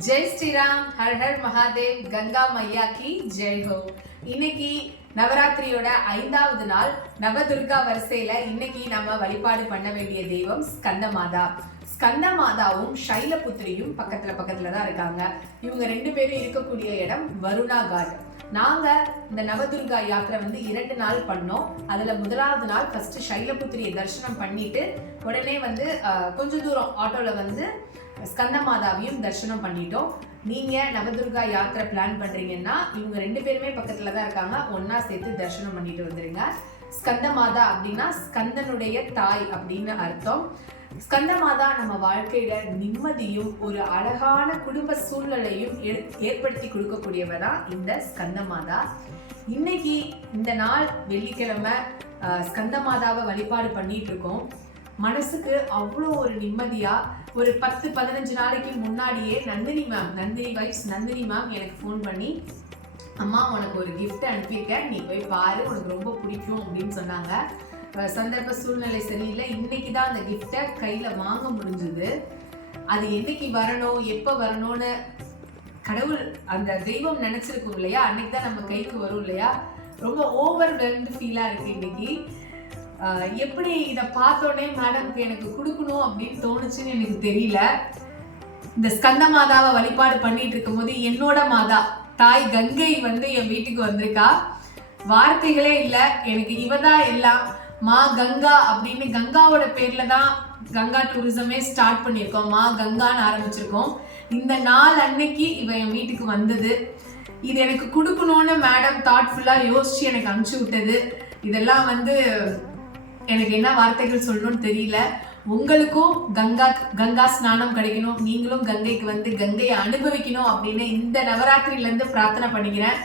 Jai Sriram, her her Mahadev, Ganga மையா கி ஜெய் ஹோ. இன்னைக்கு நவராத்திரியோட 5வது நாள். நவதுர்கா வரிசையில இன்னைக்கு நம்ம வழிபாடு பண்ண வேண்டிய தெய்வம் ஸ்கந்த மாதா. ஸ்கந்த மாதாவும் சைலபுத்திரியும் பக்கத்துல தான் இருக்காங்க. இவங்க 2 பேரும் இருக்கக்கூடிய இடம் வருணா காட். நாங்க இந்த நவதுர்கா யாத்திரை 2 நாள் பண்ணோம். அதுல முதலாவது நாள் ஃபர்ஸ்ட் சைலபுத்திரியை தரிசனம் பண்ணிட்டு உடனே கொஞ்சம் தூரம் ஆட்டோல ஸ்கந்த மாதாவையும் தரிசனம் பண்ணிட்டோம். நீங்க நவதுர்கா யாத்திரை பிளான் பண்றீங்கன்னா இவங்க 2 பேருமே பக்கத்துல தான் இருக்காங்க, ஒன்னா சேர்த்து தரிசனம் பண்ணிட்டு வந்துருங்க. ஸ்கந்த மாதா அப்படின்னா ஸ்கந்தனுடைய தாய் அப்படின்னு அர்த்தம். ஸ்கந்த மாதா நம்ம வாழ்க்கையில நிம்மதியும் ஒரு அழகான குடும்ப சூழ்நிலையும் ஏற்படுத்தி கொடுக்கக்கூடியவ தான் இந்த ஸ்கந்த மாதா. இன்னைக்கு இந்த நாள் வெள்ளிக்கிழமை ஸ்கந்த மாதாவை வழிபாடு பண்ணிட்டு இருக்கோம். மனசுக்கு அவ்வளோ ஒரு நிம்மதியா. ஒரு 10-15 நாளைக்கு முன்னாடியே நந்தினி மேம் எனக்கு ஃபோன் பண்ணி, அம்மா உனக்கு ஒரு கிஃப்ட் அனுப்பியிருக்கேன், நீ போய் பாரு, உனக்கு ரொம்ப பிடிக்கும் அப்படின்னு சொன்னாங்க. சந்தர்ப்ப சூழ்நிலை சரியில்லை, இன்னைக்கு தான் அந்த கிஃப்டை கையில் வாங்க முடிஞ்சது. அது என்னைக்கு வரணும், எப்போ வரணும்னு கடவுள் அந்த தெய்வம் நினைச்சிருக்கும் இல்லையா, அன்னைக்கு தான் நம்ம கைக்கு வரும் இல்லையா. ரொம்ப ஓவர்வெல்ம்டு ஃபீலாக இருக்கு இன்னைக்கு. எப்படி இதை பார்த்தோன்னே மேடம்க்கு எனக்கு கொடுக்கணும் அப்படின்னு தோணுச்சுன்னு எனக்கு தெரியல. இந்த ஸ்கந்த மாதாவை வழிபாடு பண்ணிட்டு இருக்கும் போது என்னோட மாதா தாய் கங்கை என் வீட்டுக்கு வந்திருக்கா. வார்த்தைகளே இல்லை, எனக்கு இவதான் எல்லாம். மா கங்கா அப்படின்னு கங்காவோட பேர்ல தான் கங்கா டூரிசமே ஸ்டார்ட் பண்ணியிருக்கோம். மா கங்கான்னு ஆரம்பிச்சிருக்கோம். இந்த நாள் அன்னைக்கு இவ என் வீட்டுக்கு வந்தது. இது எனக்கு கொடுக்கணும்னு மேடம் தாட்ஃபுல்லா யோசிச்சு எனக்கு அனுப்பிச்சு விட்டது. இதெல்லாம் எனக்கு என்ன வார்த்தைகள் சொல்லணும்னு தெரியல. உங்களுக்கும் கங்கா ஸ்நானம் கிடைக்கணும், நீங்களும் கங்கைக்கு கங்கையை அனுபவிக்கணும் அப்படின்னு இந்த நவராத்திரியிலேருந்து பிரார்த்தனை பண்ணிக்கிறேன்.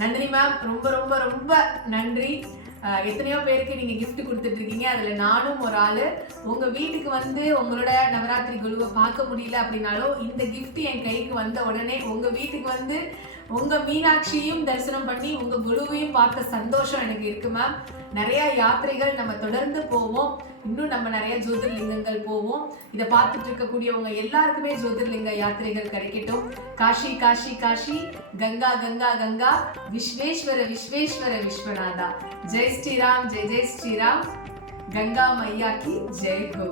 நந்தினி மேம், ரொம்ப ரொம்ப ரொம்ப நன்றி. எத்தனையோ பேருக்கு நீங்கள் கிஃப்ட் கொடுத்துட்டு இருக்கீங்க, அதில் நானும் ஒரு ஆள். உங்கள் வீட்டுக்கு உங்களோட நவராத்திரி குழுவை பார்க்க முடியல அப்படின்னாலும் இந்த கிஃப்ட் என் கைக்கு வந்த உடனே உங்கள் வீட்டுக்கு உங்கள் மீனாட்சியும் தரிசனம் பண்ணி உங்கள் குழுவையும் பார்த்த சந்தோஷம் எனக்கு இருக்கு மேம். நிறைய யாத்திரைகள் நம்ம தொடர்ந்து போவோம், இன்னும் நம்ம நிறைய ஜோதிர்லிங்கங்கள் போவோம். இதை பார்த்துட்டு இருக்கக்கூடியவங்க எல்லாருக்குமே ஜோதிர்லிங்க யாத்திரைகள் கிடைக்கட்டும். காஷி காஷி காஷி, கங்கா கங்கா கங்கா, விஸ்வேஸ்வர விஸ்வேஸ்வர விஸ்வநாதா. ஜெய் ஸ்ரீராம், ஜெய் ஜெய் ஸ்ரீராம், கங்கா மையா கி ஜெய் ஹோ.